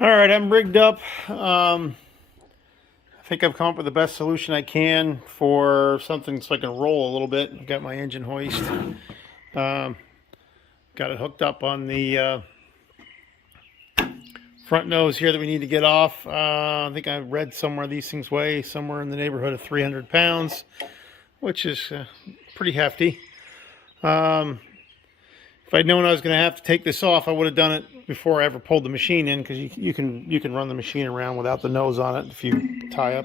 All right, I'm rigged up. I think I've come up with the best solution I can for something so I can roll a little bit. I've got my engine hoist. Got it hooked up on the front nose here that we need to get off. I think I read somewhere these things weigh somewhere in the neighborhood of 300 pounds, which is pretty hefty. If I'd known I was going to have to take this off, I would have done it before I ever pulled the machine in, because you can run the machine around without the nose on it if you tie up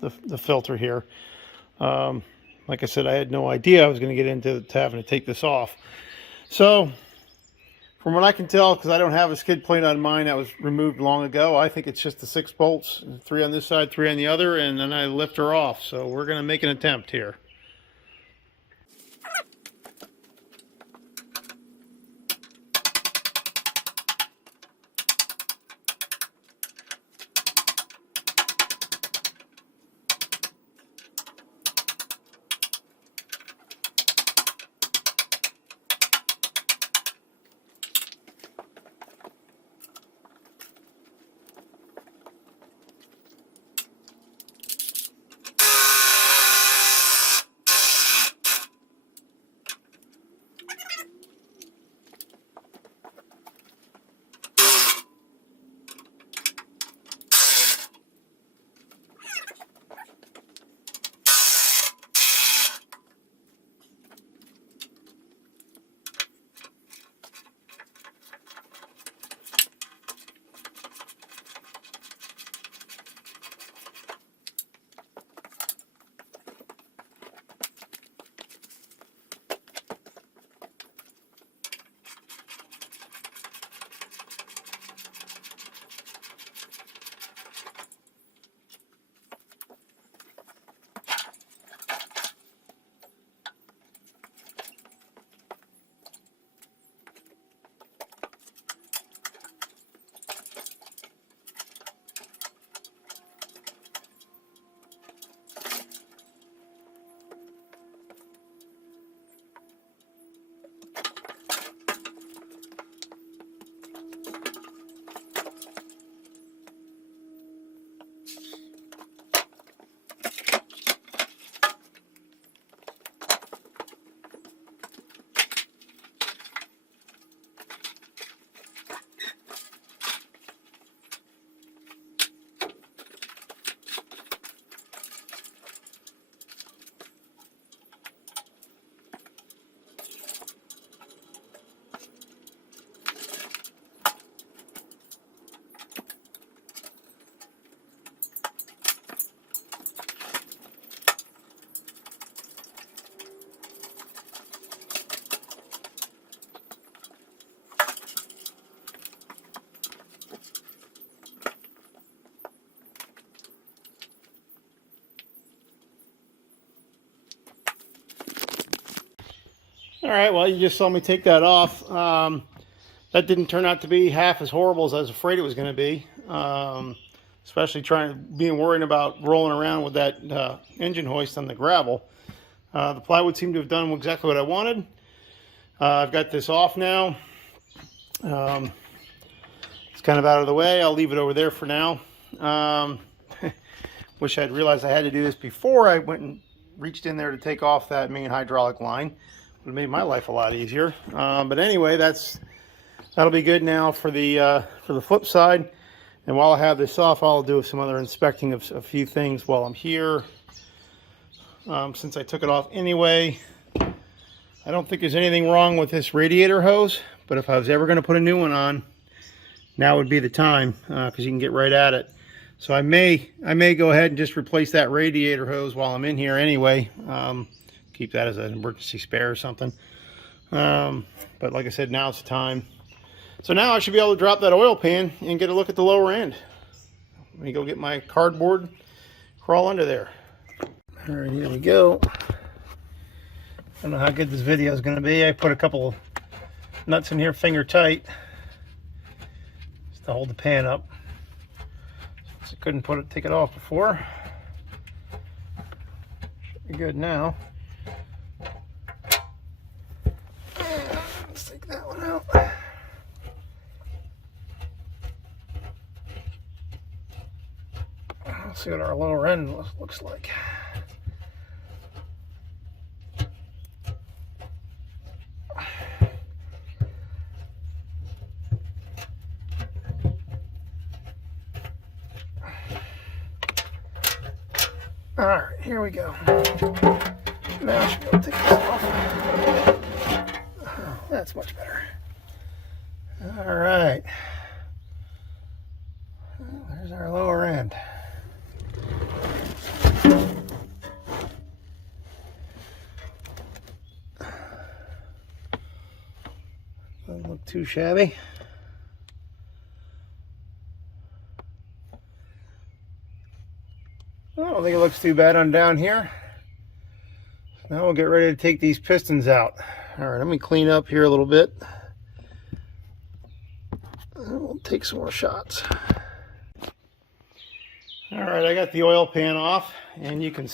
the filter here. Like I said, I had no idea I was going to get into having to take this off. So, from what I can tell, because I don't have a skid plate on mine that was removed long ago, I think it's just the 6 bolts, 3 on this side, 3 on the other, and then I lift her off. So we're going to make an attempt here. All right, well, you just saw me take that off. That didn't turn out to be half as horrible as I was afraid it was going to be, especially being worried about rolling around with that engine hoist on the gravel. The plywood seemed to have done exactly what I wanted. I've got this off now. It's kind of out of the way. I'll leave it over there for now. Wish I'd realized I had to do this before I went and reached in there to take off that main hydraulic line. Would have made my life a lot easier. But anyway, that'll be good now for the flip side. And while I have this off, I'll do some other inspecting of a few things while I'm here. Since I took it off anyway, I don't think there's anything wrong with this radiator hose. But if I was ever going to put a new one on, now would be the time, because you can get right at it. So I may go ahead and just replace that radiator hose while I'm in here anyway. Keep that as an emergency spare or something. But like I said, now's the time. So now I should be able to drop that oil pan and get a look at the lower end. Let me go get my cardboard, crawl under there. All right, here we go. I don't know how good this video is going to be. I put a couple of nuts in here finger tight just to hold the pan up. Since I couldn't take it off before. Should be good now. Let's take that one out. Let's see what our lower end looks like. All right, here we go. Now I should be able to take this off. Oh, that's much better. All right. Well, there's our lower end. Doesn't look too shabby. I don't think it looks too bad on down here. Now we'll get ready to take these pistons out. All right, let me clean up here a little bit. And we'll take some more shots. All right, I got the oil pan off, and you can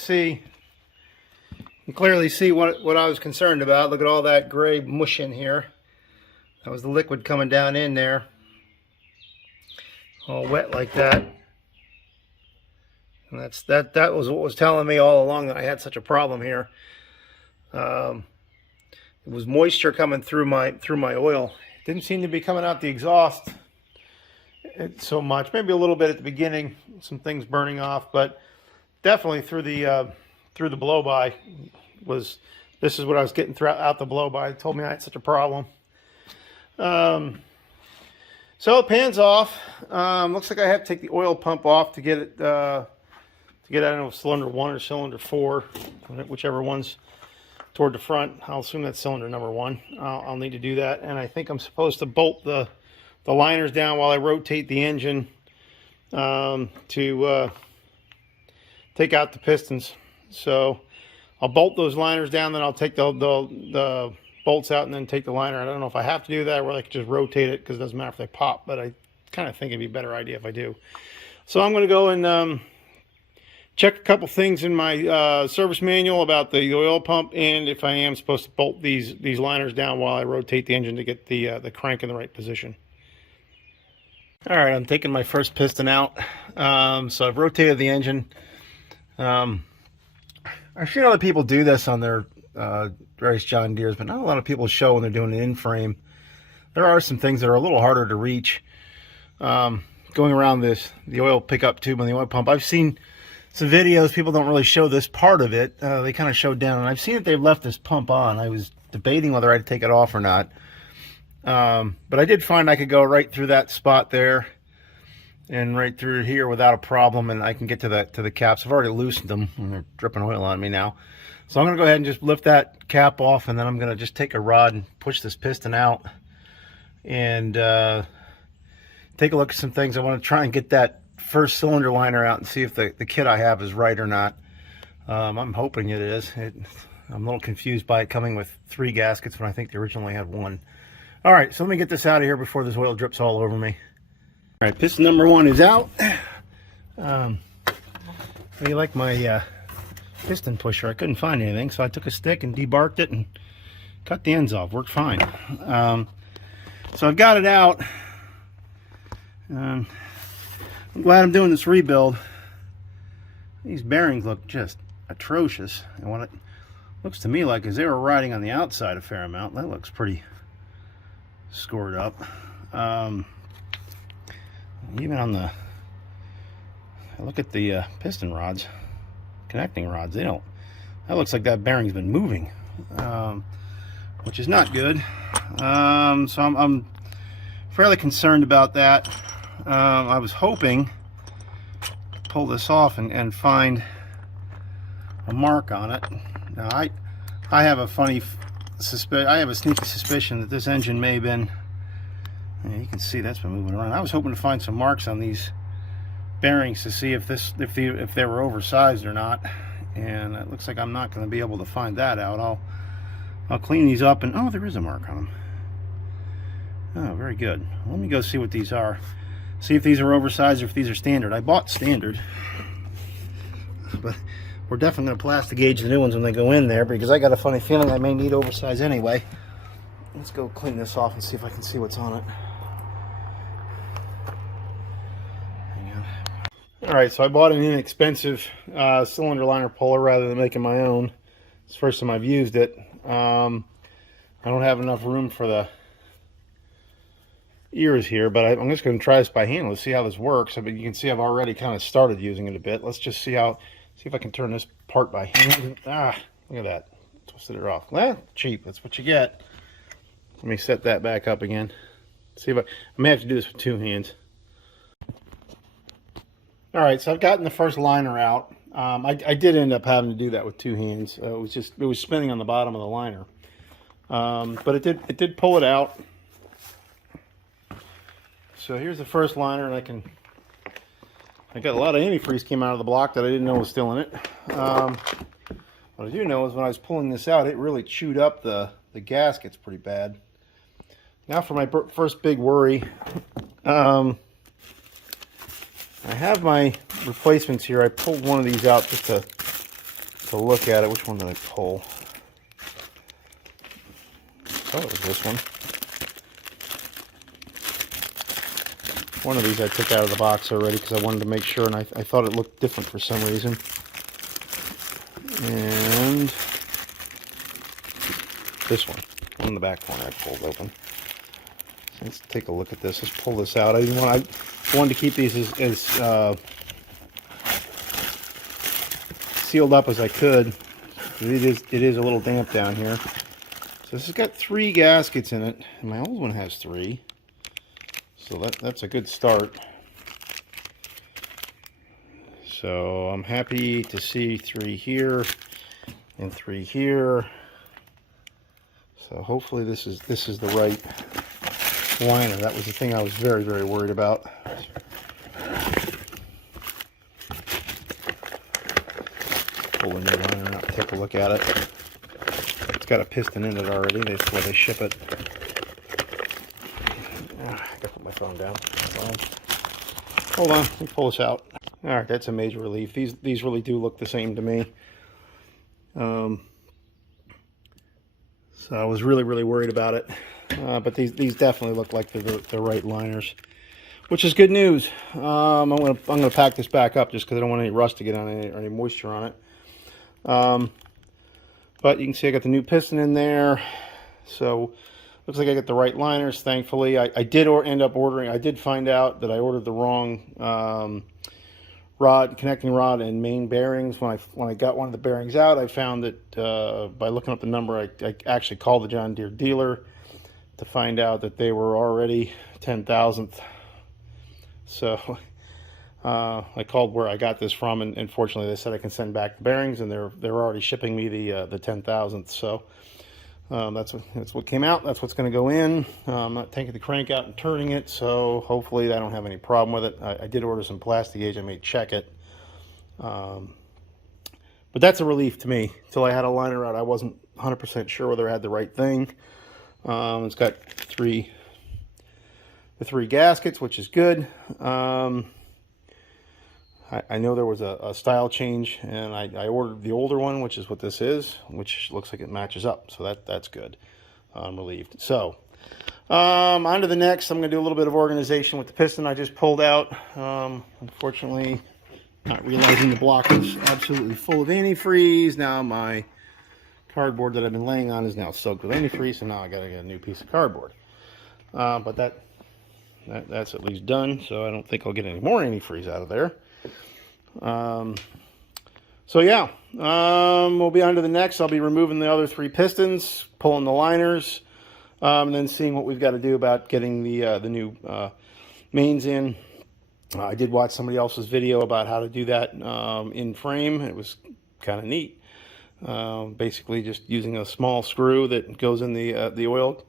clearly see what I was concerned about. Look at all that gray mush in here. That was the liquid coming down in there, all wet like that. And that was what was telling me all along that I had such a problem here. It was moisture coming through my oil. It didn't seem to be coming out the exhaust so much. Maybe a little bit at the beginning, some things burning off, but definitely through the blow by this is what I was getting out the blow by. It told me I had such a problem. So it pans off. Looks like I have to take the oil pump off to get it. I don't know if cylinder 1 or cylinder 4, whichever one's toward the front. I'll assume that's cylinder number 1. I'll need to do that, and I think I'm supposed to bolt the liners down while I rotate the engine to take out the pistons. So I'll bolt those liners down, then I'll take the bolts out and then take the liner. I don't know if I have to do that or I could just rotate it because it doesn't matter if they pop, but I kind of think it'd be a better idea if I do. So I'm going to go and check a couple things in my service manual about the oil pump, and if I am supposed to bolt these liners down while I rotate the engine to get the crank in the right position. All right, I'm taking my first piston out. So I've rotated the engine. I've seen other people do this on their various John Deeres, but not a lot of people show when they're doing an in-frame. There are some things that are a little harder to reach. Going around the oil pickup tube on the oil pump, I've seen some videos, people don't really show this part of it. They kind of show down, and I've seen that they've left this pump on. I was debating whether I'd take it off or not. But I did find I could go right through that spot there and right through here without a problem, and I can get to the caps. I've already loosened them, and they're dripping oil on me now. So I'm going to go ahead and just lift that cap off, and then I'm going to just take a rod and push this piston out and take a look at some things. I want to try and get that first cylinder liner out and see if the kit I have is right or not. I'm hoping it is. I'm a little confused by it coming with 3 gaskets when I think they originally had 1. All right, so let me get this out of here before this oil drips all over me. All right, piston number 1 is out. How do you like my piston pusher? I couldn't find anything, so I took a stick and debarked it and cut the ends off. Worked fine. So I've got it out. I'm glad I'm doing this rebuild. These bearings look just atrocious, and what it looks to me like is they were riding on the outside a fair amount. That looks pretty scored up. Even on the, I look at the piston rods, connecting rods, they don't, that looks like that bearing's been moving, which is not good. So I'm fairly concerned about that. I was hoping to pull this off and find a mark on it. Now I have a funny I have a sneaky suspicion that this engine may have been, you can see that's been moving around. I was hoping to find some marks on these bearings to see if they were oversized or not, and it looks like I'm not going to be able to find that out. I'll clean these up, and oh, there is a mark on them. Oh, very good. Let me go see what these are. See if these are oversized or if these are standard. I bought standard, but we're definitely going to plastic gauge the new ones when they go in there, because I got a funny feeling I may need oversized anyway. Let's go clean this off and see if I can see what's on it. Hang on. All right, so I bought an inexpensive cylinder liner puller rather than making my own. It's the first time I've used it. I don't have enough room for the ears here, but I'm just going to try this by hand. Let's see how this works. I mean, you can see I've already kind of started using it a bit. Let's just see if I can turn this part by hand. Ah, look at that. Twisted it off. Well, cheap. That's what you get. Let me set that back up again. See if I may have to do this with two hands. All right, so I've gotten the first liner out. I did end up having to do that with two hands. It was spinning on the bottom of the liner, but it did pull it out. So here's the first liner, and I got a lot of antifreeze came out of the block that I didn't know was still in it. What I do know is when I was pulling this out, it really chewed up the gaskets pretty bad. Now for my first big worry. I have my replacements here. I pulled one of these out just to look at it. Which one did I pull? I thought it was this one. One of these I took out of the box already because I wanted to make sure, and I thought it looked different for some reason. And this one in the back corner I pulled open. So let's take a look at this. Let's pull this out. I wanted to keep these as sealed up as I could. It is a little damp down here. So this has got 3 gaskets in it, and my old one has 3. So that's a good start. So I'm happy to see 3 here and 3 here. So hopefully this is the right liner. That was the thing I was very, very worried about. Pull the new liner out, take a look at it. It's got a piston in it already. That's why they ship it. I gotta put my phone down. Hold on, let me pull this out. All right, that's a major relief. These really do look the same to me. So I was really, really worried about it. But these definitely look like the right liners, which is good news. I'm gonna pack this back up just because I don't want any rust to get on it or any moisture on it. But you can see I got the new piston in there, so looks like I got the right liners. Thankfully, I did end up ordering. I did find out that I ordered the wrong connecting rod and main bearings. When I got one of the bearings out, I found that by looking up the number, I actually called the John Deere dealer to find out that they were already 10,000th. So I called where I got this from, and fortunately they said I can send back the bearings, and they're already shipping me the 10,000th. So that's what came out. That's what's going to go in. I'm not taking the crank out and turning it, so hopefully I don't have any problem with it. I did order some plastic gauge. I may check it. But that's a relief to me. Until I had a liner out, I wasn't 100% sure whether I had the right thing. It's got the 3 gaskets, which is good. I know there was a style change, and I ordered the older one, which is what this is, which looks like it matches up. So that's good. I'm relieved. So on to the next. I'm going to do a little bit of organization with the piston I just pulled out. Unfortunately, not realizing the block is absolutely full of antifreeze. Now my cardboard that I've been laying on is now soaked with antifreeze, so now I got to get a new piece of cardboard. But that's at least done, so I don't think I'll get any more antifreeze out of there. So yeah, we'll be on to the next. I'll be removing the other 3 pistons, pulling the liners, and then seeing what we've got to do about getting the new mains in. I did watch somebody else's video about how to do that in frame. It was kind of neat. Basically just using a small screw that goes in the oil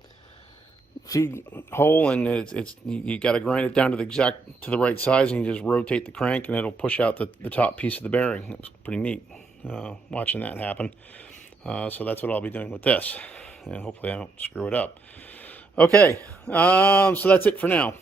feed hole, and you got to grind it down to the right size, and you just rotate the crank and it'll push out the top piece of the bearing. It was pretty neat watching that happen. So that's what I'll be doing with this, and hopefully I don't screw it up. Okay, so that's it for now.